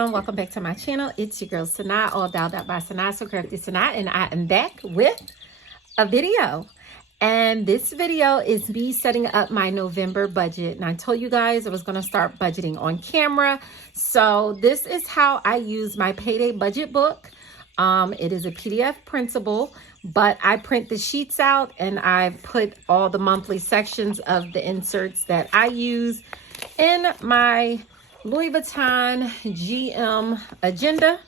everyone, welcome back to my channel. It's your girl Sanaa, all dialed up by Sanaa, so crafty Sanaa, and I am back with a video. And this video is me setting up my November budget. And I told you guys I was going to start budgeting on camera. So this is how I use my Payday Budget Book. It is a PDF printable, but I print the sheets out and I've put all the monthly sections of the inserts that I use in my Louis Vuitton GM agenda.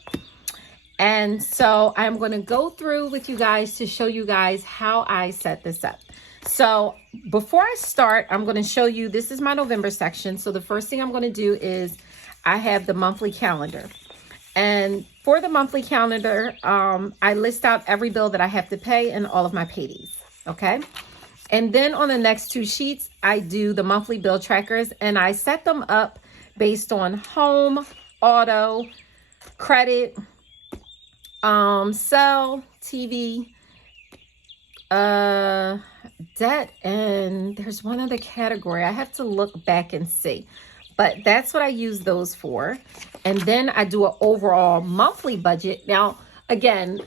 And so I'm going to go through with you guys to show you guys how I set this up. So before I start, I'm going to show you, this is my November section. So the first thing I'm going to do is I have the monthly calendar. And for the monthly calendar, I list out every bill that I have to pay and all of my paydays. Okay. And then on the next two sheets, I do the monthly bill trackers and I set them up based on home, auto, credit, cell, TV, debt, and there's one other category. I have to look back and see, but that's what I use those for. And then I do an overall monthly budget. Now, again,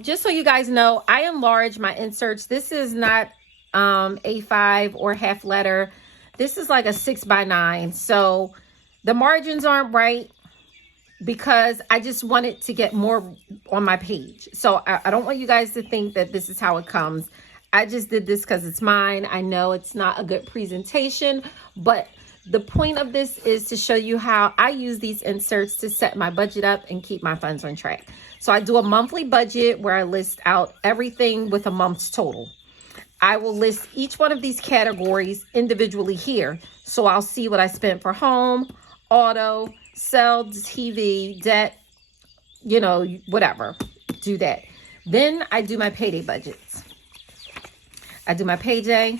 just so you guys know, I enlarge my inserts. This is not A5 or half letter. This is like a 6x9. So the margins aren't right because I just wanted to get more on my page. So I don't want you guys to think that this is how it comes. I just did this because it's mine. I know it's not a good presentation, but the point of this is to show you how I use these inserts to set my budget up and keep my funds on track. So I do a monthly budget where I list out everything with a month's total. I will list each one of these categories individually here. So I'll see what I spent for home, auto, cell, TV, debt, you know, whatever, do that. Then I do my payday budgets. I do my payday.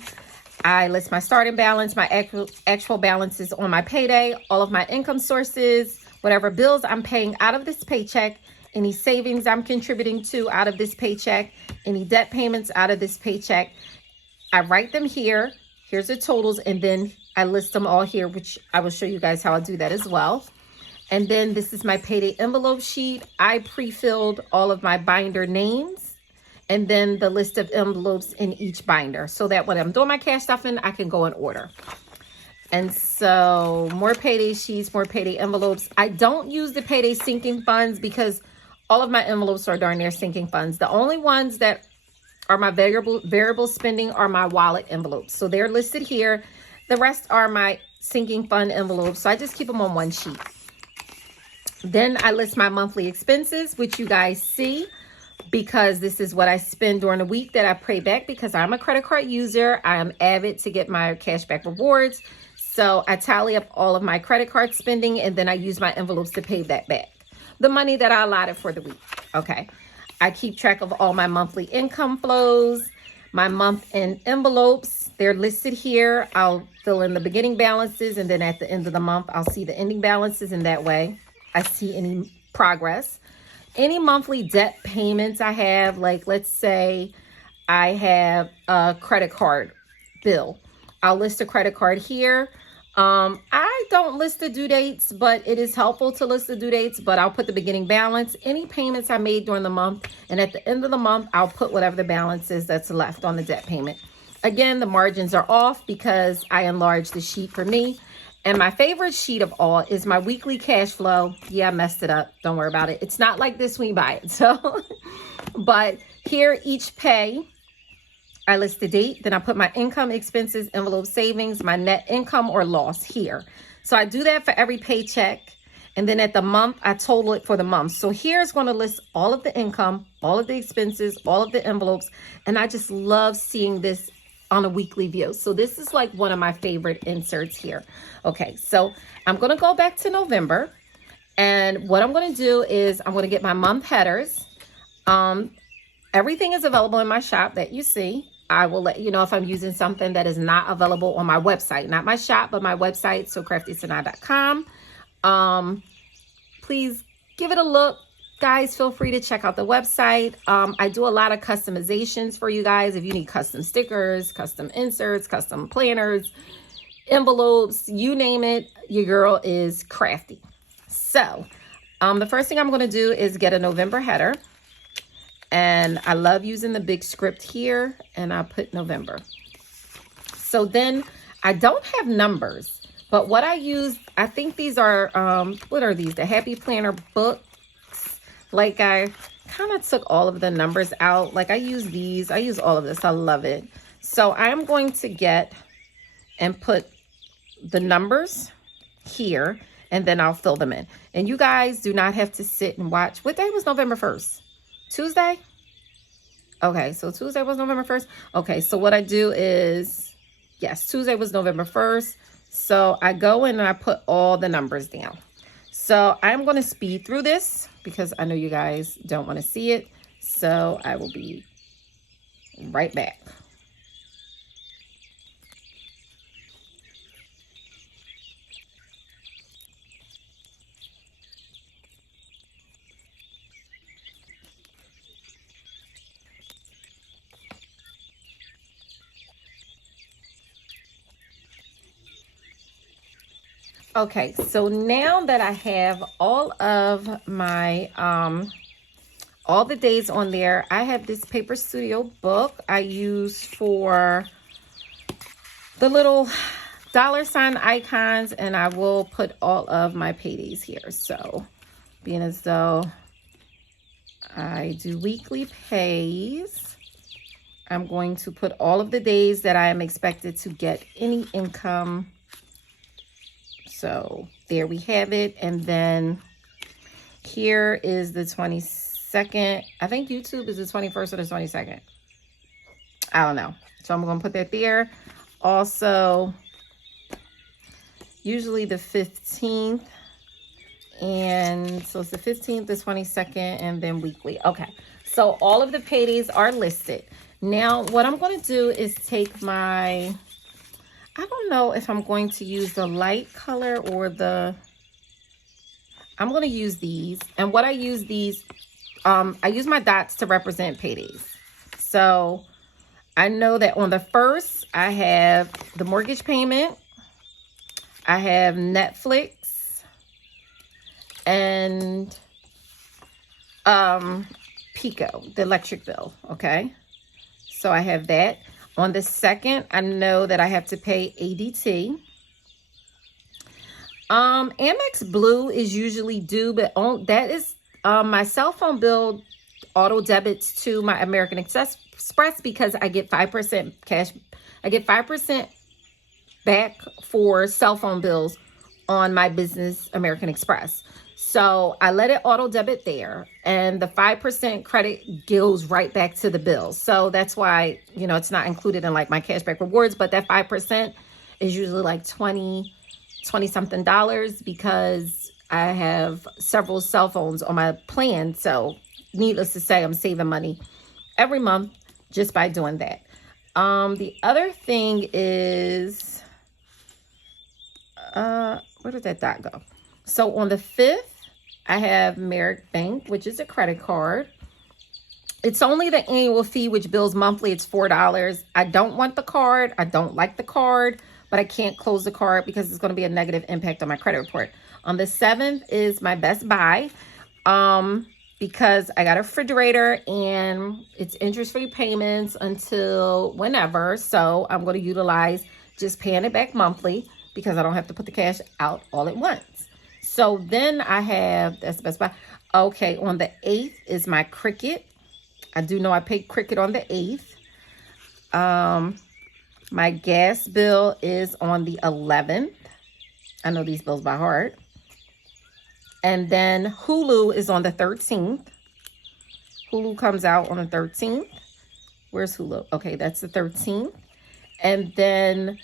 I list my starting balance, my actual balances on my payday, all of my income sources, whatever bills I'm paying out of this paycheck, any savings I'm contributing to out of this paycheck, any debt payments out of this paycheck. I write them here. Here's the totals, and then I list them all here, which I will show you guys how I do that as well. And then this is my payday envelope sheet. I pre-filled all of my binder names and then the list of envelopes in each binder so that when I'm doing my cash stuffing, I can go in order. And so more payday sheets, more payday envelopes. I don't use the payday sinking funds because all of my envelopes are darn near sinking funds. The only ones that are my variable spending are my wallet envelopes. So they're listed here. The rest are my sinking fund envelopes. So I just keep them on one sheet. Then I list my monthly expenses, which you guys see because this is what I spend during the week that I pay back because I'm a credit card user. I am avid to get my cashback rewards. So I tally up all of my credit card spending and then I use my envelopes to pay that back. The money that I allotted for the week. Okay. I keep track of all my monthly income flows, my month-end envelopes. They're listed here. I'll fill in the beginning balances and then at the end of the month, I'll see the ending balances in that way. I see any progress. Any monthly debt payments I have, like let's say I have a credit card bill. I'll list a credit card here. I don't list the due dates, but it is helpful to list the due dates, but I'll put the beginning balance, any payments I made during the month, and at the end of the month, I'll put whatever the balance is that's left on the debt payment. Again, the margins are off because I enlarged the sheet for me. And my favorite sheet of all is my weekly cash flow. Yeah, I messed it up. Don't worry about it. It's not like this when you buy it. So, but here each pay, I list the date. Then I put my income, expenses, envelope savings, my net income or loss here. So I do that for every paycheck. And then at the month, I total it for the month. So here's going to list all of the income, all of the expenses, all of the envelopes. And I just love seeing this on a weekly view. So this is like one of my favorite inserts here. Okay, so I'm going to go back to November. And what I'm going to do is I'm going to get my month headers. Everything is available in my shop that you see. I will let you know if I'm using something that is not available on my website, not my shop, but my website, so craftysanaa.com. Please give it a look. Guys, feel free to check out the website. I do a lot of customizations for you guys. If you need custom stickers, custom inserts, custom planners, envelopes, you name it, your girl is crafty. So the first thing I'm going to do is get a November header. And I love using the big script here, and I put November. So then I don't have numbers, but what I use, I think these are, what are these? The Happy Planner books. Like I kind of took all of the numbers out. Like I use these, I use all of this. I love it. So I'm going to get and put the numbers here, and then I'll fill them in. And you guys do not have to sit and watch. What day was November 1st? Tuesday? Okay, so Tuesday was November 1st. Okay, so what I do is, yes, Tuesday was November 1st. So I go in and I put all the numbers down. So I'm going to speed through this because I know you guys don't want to see it. So I will be right back. Okay, so now that I have all of my, all the days on there, I have this Paper Studio book I use for the little $ icons, and I will put all of my paydays here. So being as though I do weekly pays, I'm going to put all of the days that I am expected to get any income. So there we have it. And then here is the 22nd. I think YouTube is the 21st or the 22nd. I don't know. So I'm going to put that there. Also, usually the 15th. And so it's the 15th, the 22nd, and then weekly. Okay. So all of the paydays are listed. Now, what I'm going to do is take my... I don't know if I'm going to use the light color or I'm going to use these. And what I use these, I use my dots to represent paydays. So I know that on the first, I have the mortgage payment. I have Netflix and Pico, the electric bill. Okay. So I have that. On the second, I know that I have to pay ADT. Amex Blue is usually due, but that is my cell phone bill auto debits to my American Express because I get 5% cash. I get 5% back for cell phone bills on my business American Express. So I let it auto debit there, and the 5% credit goes right back to the bill. So that's why, you know, it's not included in like my cashback rewards, but that 5% is usually like 20 something dollars because I have several cell phones on my plan. So needless to say, I'm saving money every month just by doing that. The other thing is, where did that dot go? So on the 5th, I have Merrick Bank, which is a credit card. It's only the annual fee, which bills monthly. It's $4. I don't want the card. I don't like the card, but I can't close the card because it's going to be a negative impact on my credit report. On the 7th is my Best Buy because I got a refrigerator and it's interest-free payments until whenever. So I'm going to utilize just paying it back monthly because I don't have to put the cash out all at once. So then I have, that's Best Buy. Okay, on the 8th is my Cricut. I do know I paid Cricut on the 8th. My gas bill is on the 11th. I know these bills by heart. And then Hulu is on the 13th. Hulu comes out on the 13th. Where's Hulu? Okay, that's the 13th. And then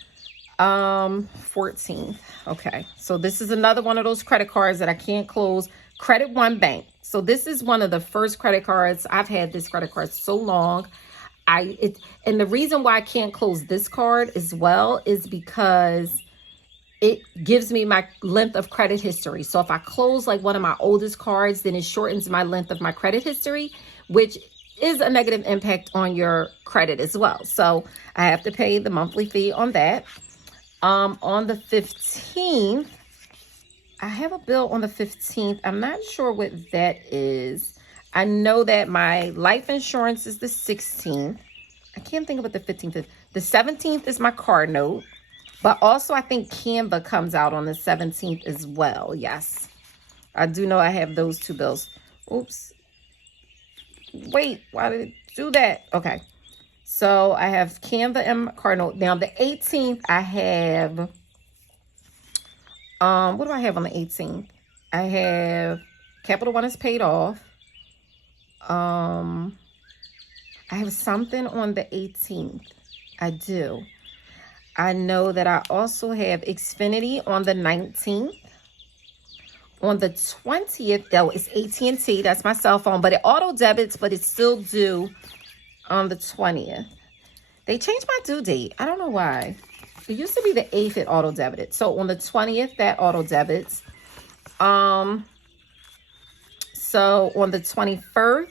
14th. Okay, so this is another one of those credit cards that I can't close. Credit One Bank. So this is one of the first credit cards. I've had this credit card so long. And the reason why I can't close this card as well is because it gives me my length of credit history. So if I close like one of my oldest cards, then it shortens my length of my credit history, which is a negative impact on your credit as well. So I have to pay the monthly fee on that. On the 15th, I have a bill on the 15th. I'm not sure what that is. I know that my life insurance is the 16th. I can't think of what the 15th is. The 17th is my car note. But also I think Canva comes out on the 17th as well. Yes. I do know I have those two bills. Oops. Wait, why did it do that? Okay. So I have Canva and my car note. Now the 18th I have, what do I have on the 18th? I have Capital One is paid off. I have something on the 18th. I do. I know that I also have Xfinity on the 19th. On the 20th, though, it's AT&T. That's my cell phone, but it auto debits, but it's still due on the 20th. They changed my due date. I don't know why. It used to be the 8th it auto debited. So on the 20th, that auto debits. So on the 21st,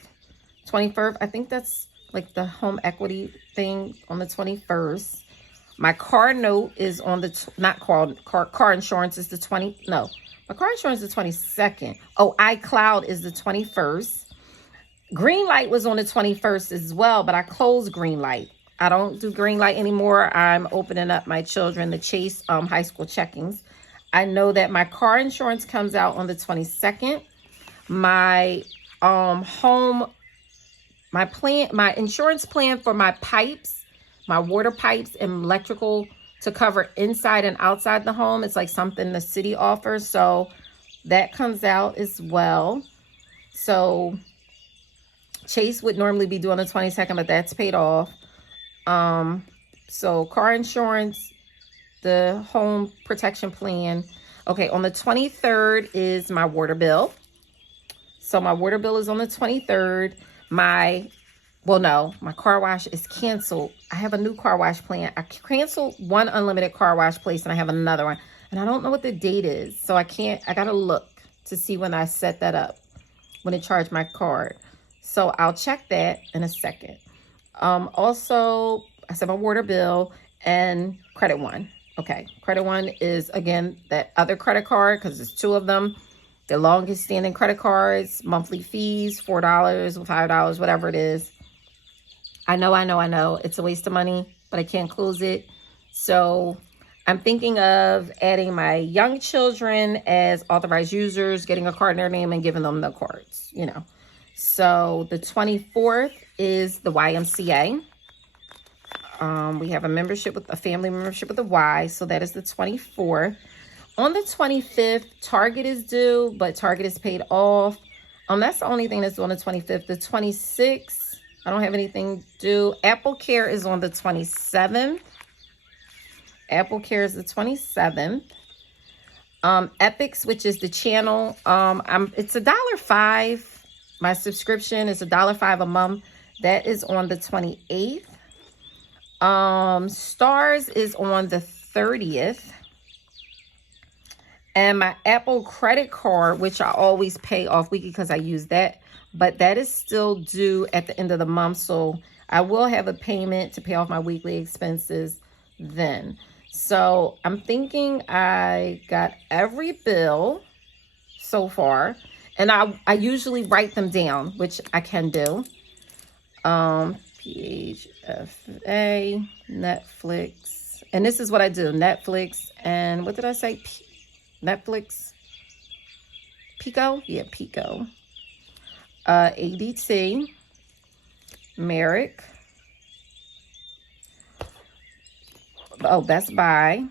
I think that's like the home equity thing on the 21st. My car note is on the, car insurance is the my car insurance is the 22nd. Oh, iCloud is the 21st. Greenlight was on the 21st as well, but I closed Greenlight. I don't do Greenlight anymore. I'm opening up my children the Chase high school checkings. I know that my car insurance comes out on the 22nd. My my insurance plan for my pipes, my water pipes and electrical to cover inside and outside the home. It's like something the city offers. So that comes out as well. So Chase would normally be due on the 22nd, but that's paid off. So car insurance, the home protection plan. Okay, on the 23rd is my water bill. So my water bill is on the 23rd. My car wash is canceled. I have a new car wash plan. I canceled one unlimited car wash place and I have another one. And I don't know what the date is. So I gotta look to see when I set that up, when it charged my card. So I'll check that in a second. Also, I said my water bill and Credit One. Okay, Credit One is, again, that other credit card because there's two of them. The longest standing credit cards, monthly fees, $4, $5, whatever it is. I know. It's a waste of money, but I can't close it. So I'm thinking of adding my young children as authorized users, getting a card in their name and giving them the cards, you know. So the 24th is the YMCA. We have a family membership with the Y, so that is the 24th. On the 25th, Target is due, but Target is paid off. That's the only thing that's due on the 25th. The 26th, I don't have anything due. Apple Care is on the 27th. Apple Care is the 27th. Epics, which is the channel, it's $1.05. My subscription is $1.05 a month. That is on the 28th. Stars is on the 30th. And my Apple credit card, which I always pay off weekly because I use that, but that is still due at the end of the month. So I will have a payment to pay off my weekly expenses then. So I'm thinking I got every bill so far. And I usually write them down, which I can do. PHFA, Netflix. And this is what I do. Netflix and what did I say? Netflix. Pico? Yeah, Pico. ADT. Merrick. Oh, Best Buy.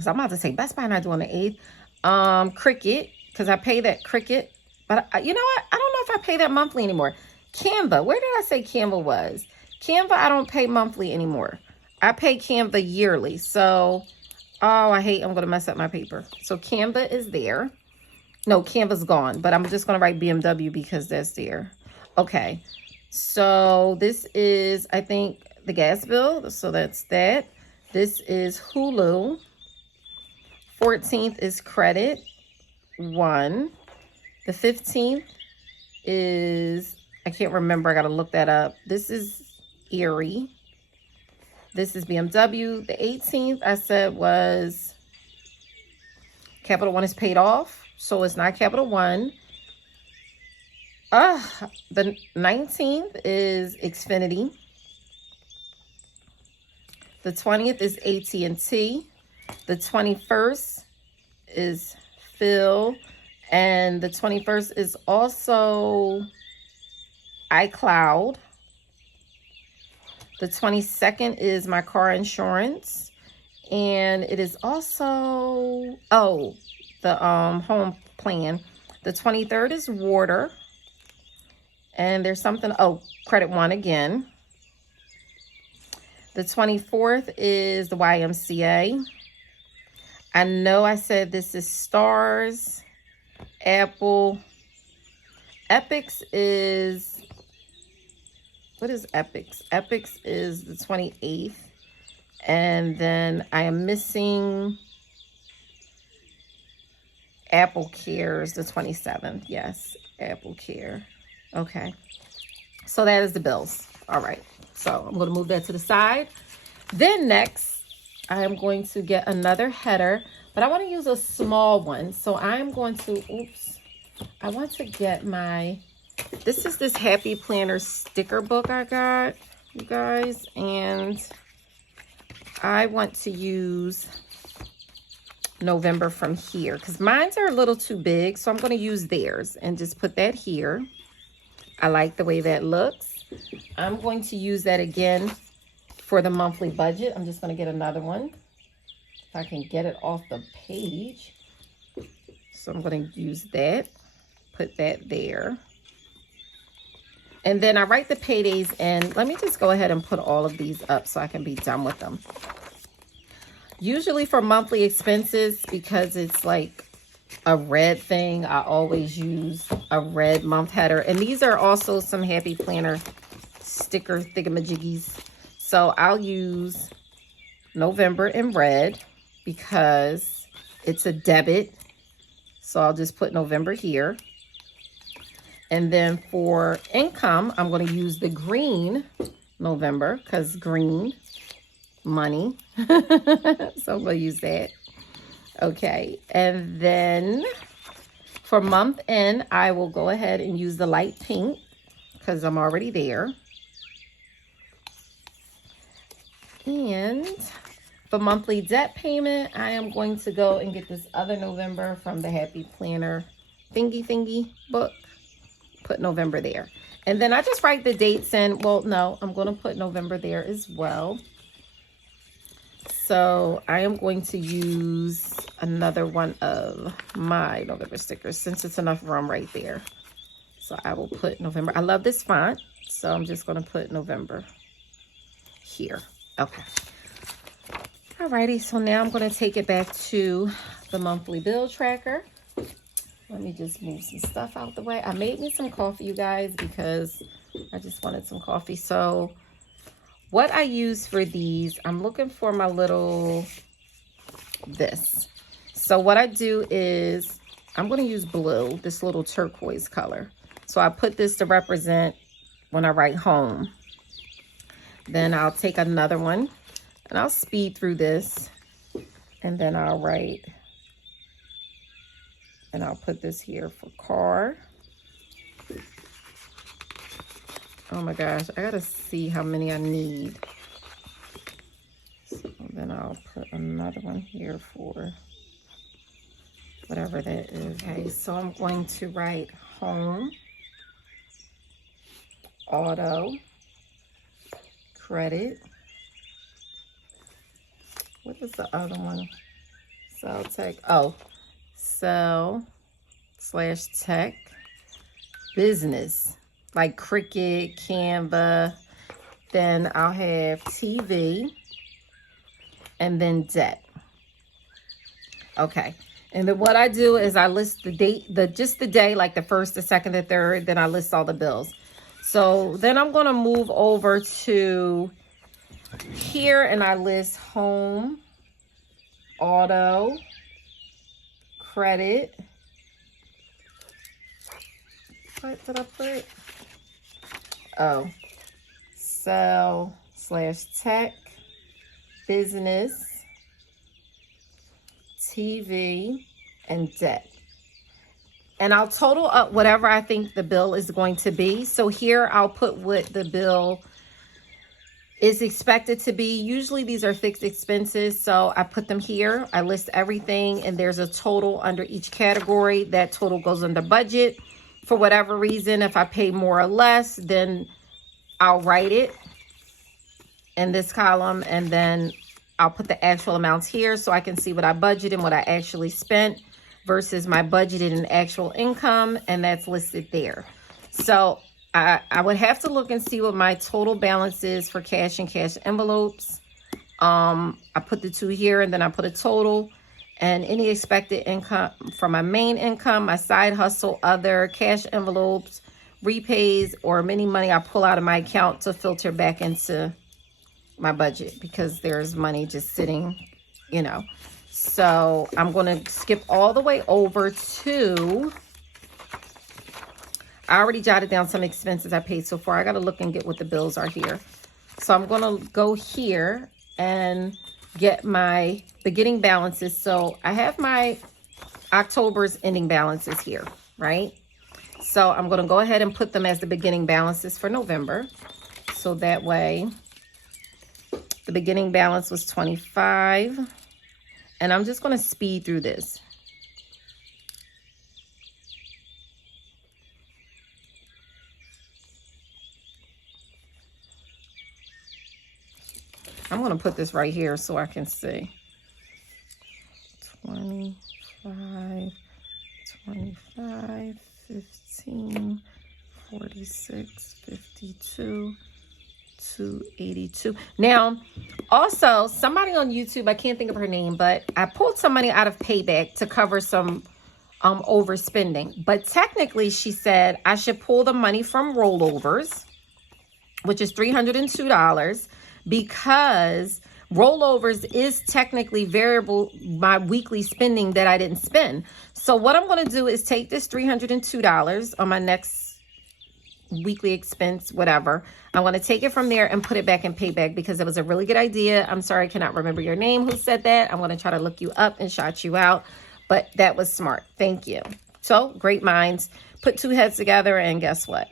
So I'm about to say Best Buy not doing the 8th. Cricket. Because I pay that Cricket. But you know what? I don't know if I pay that monthly anymore. Canva. Where did I say Canva was? Canva, I don't pay monthly anymore. I pay Canva yearly. So, I'm going to mess up my paper. So Canva is there. No, Canva's gone. But I'm just going to write BMW because that's there. Okay. So this is, I think, the gas bill. So that's that. This is Hulu. 14th is Credit One. The 15th is, I can't remember. I got to look that up. This is Erie. This is BMW. The 18th I said was Capital One is paid off, so it's not Capital One. The 19th is Xfinity. The 20th is AT&T. The 21st is Phil. And the 21st is also iCloud. The 22nd is my car insurance. And it is also, the home plan. The 23rd is water. And there's something, Credit One again. The 24th is the YMCA. I know I said this is Stars, Apple. Epix is, what is Epix? Epix is the 28th. And then I am missing Apple Care is the 27th. Yes, Apple Care. Okay. So that is the bills. All right. So I'm going to move that to the side. Then next, I am going to get another header, but I want to use a small one. So I'm going to, I want to get this is this Happy Planner sticker book I got, you guys. And I want to use November from here because mine's are a little too big. So I'm going to use theirs and just put that here. I like the way that looks. I'm going to use that again for the monthly budget. I'm just going to get another one. If I can get it off the page. So I'm going to use that. Put that there. And then I write the paydays in. Let me just go ahead and put all of these up so I can be done with them. Usually for monthly expenses, because it's like a red thing, I always use a red month header. And these are also some Happy Planner sticker thingamajiggies. So I'll use November in red because it's a debit. So I'll just put November here. And then for income, I'm going to use the green November because green, money. So I'm going to use that. Okay. And then for month end, I will go ahead and use the light pink because I'm already there. And for monthly debt payment, I am going to go and get this other November from the Happy Planner thingy book. Put November there. And then I just write the dates in. Well, no, I'm going to put November there as well. So I am going to use another one of my November stickers since it's enough room right there. So I will put November. I love this font. So I'm just going to put November here. Okay. Alrighty. So now I'm going to take it back to the monthly bill tracker. Let me just move some stuff out the way. I made me some coffee, you guys, because I just wanted some coffee. So what I use for these, I'm looking for my little, this. So what I do is I'm going to use blue, this little turquoise color. So I put this to represent when I write home. Then I'll take another one and I'll speed through this. And then I'll write, and I'll put this here for car. Oh my gosh, I gotta see how many I need. So then I'll put another one here for whatever that is. Okay, so I'm going to write home, auto, credit. What is the other one? Sell tech. Oh, sell/tech, business, like Cricut, Canva. Then I'll have TV, and then debt. Okay. And then what I do is I list the date, just the day, like the first, the second, the third, then I list all the bills. So then I'm going to move over to here and I list home, auto, credit. What did I put? Oh, sell/tech, business, TV, and debt. And I'll total up whatever I think the bill is going to be. So here I'll put what the bill is expected to be. Usually these are fixed expenses, so I put them here. I list everything, and there's a total under each category. That total goes under budget. For whatever reason, if I pay more or less, then I'll write it in this column, and then I'll put the actual amounts here so I can see what I budgeted and what I actually spent versus my budgeted and actual income, and that's listed there. So I would have to look and see what my total balance is for cash and cash envelopes. I put the two here, and then I put a total and any expected income from my main income, my side hustle, other cash envelopes, repays, or any money I pull out of my account to filter back into my budget, because there's money just sitting, you know. So I'm going to skip all the way over to, I already jotted down some expenses I paid so far. I got to look and get what the bills are here. So I'm going to go here and get my beginning balances. So I have my October's ending balances here, right? So I'm going to go ahead and put them as the beginning balances for November. So that way the beginning balance was 25. And I'm just going to speed through this. I'm going to put this right here so I can see. 25, 25, 15, 46, 52. 282. Now, also, somebody on YouTube, I can't think of her name, but I pulled some money out of Payback to cover some overspending. But technically, she said I should pull the money from rollovers, which is $302, because rollovers is technically variable, my weekly spending that I didn't spend. So what I'm going to do is take this $302 on my next weekly expense, whatever. I'm going to take it from there and put it back in Payback because it was a really good idea. I'm sorry, I cannot remember your name who said that. I'm going to try to look you up and shout you out, but that was smart. Thank you. So great minds put two heads together, and guess what?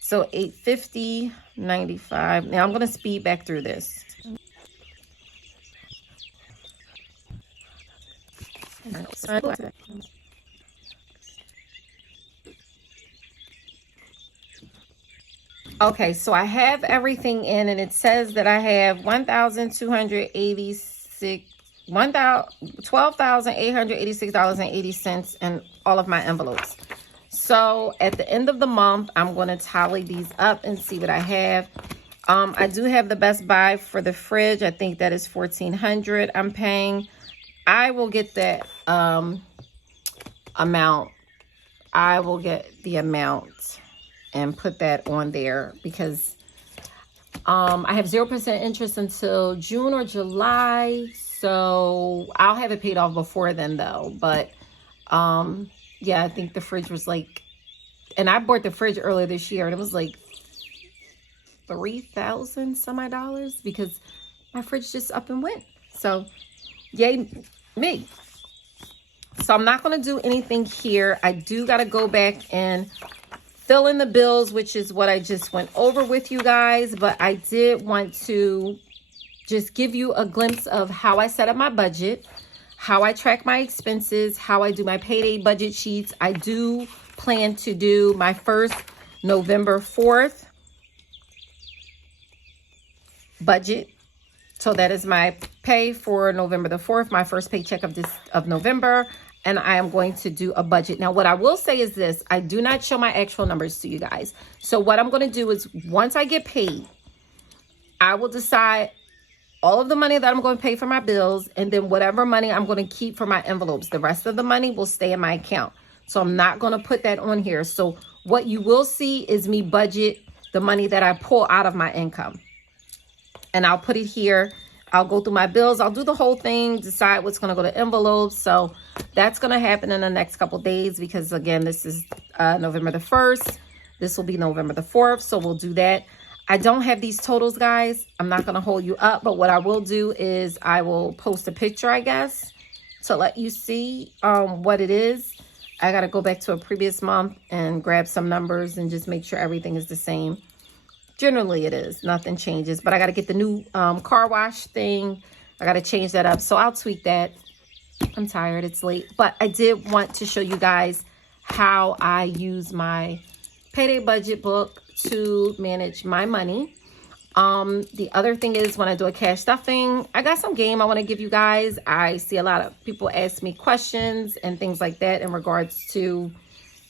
So 850, 95. Now I'm going to speed back through this. Okay, so I have everything in, and it says that I have $12,886.80 in all of my envelopes. So at the end of the month, I'm going to tally these up and see what I have. I do have the Best Buy for the fridge. I think that is $1,400 I'm paying. I will get that amount. I will get the amount and put that on there because I have 0% interest until June or July. So I'll have it paid off before then though. But yeah, I think the fridge was like, and I bought the fridge earlier this year and it was like $3,000 some odd dollars because my fridge just up and went. So yay me. So I'm not going to do anything here. I do got to go back and fill in the bills, which is what I just went over with you guys. But I did want to just give you a glimpse of how I set up my budget, how I track my expenses, how I do my payday budget sheets. I do plan to do my first November 4th budget. So that is my pay for November the 4th, my first paycheck of November. And I am going to do a budget. Now, what I will say is this. I do not show my actual numbers to you guys. So what I'm going to do is once I get paid, I will decide all of the money that I'm going to pay for my bills. And then whatever money I'm going to keep for my envelopes. The rest of the money will stay in my account. So I'm not going to put that on here. So what you will see is me budget the money that I pull out of my income. And I'll put it here. I'll go through my bills. I'll do the whole thing, decide what's going to go to envelopes. So that's going to happen in the next couple days because, again, this is November the 1st. This will be November the 4th. So we'll do that. I don't have these totals, guys. I'm not going to hold you up. But what I will do is I will post a picture, I guess, to let you see what it is. I got to go back to a previous month and grab some numbers and just make sure everything is the same. Generally it is, nothing changes, but I got to get the new car wash thing. I got to change that up, so I'll tweak that. I'm tired, it's late, but I did want to show you guys how I use my Payday Budget Book to manage my money. The other thing is, when I do a cash stuffing, I got some game I want to give you guys. I see a lot of people ask me questions and things like that in regards to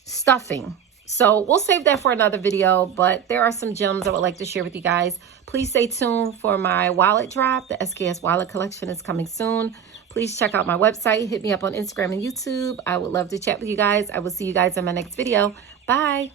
stuffing. So we'll save that for another video, but there are some gems I would like to share with you guys. Please stay tuned for my wallet drop. The SKS wallet collection is coming soon. Please check out my website. Hit me up on Instagram and YouTube. I would love to chat with you guys. I will see you guys in my next video. Bye.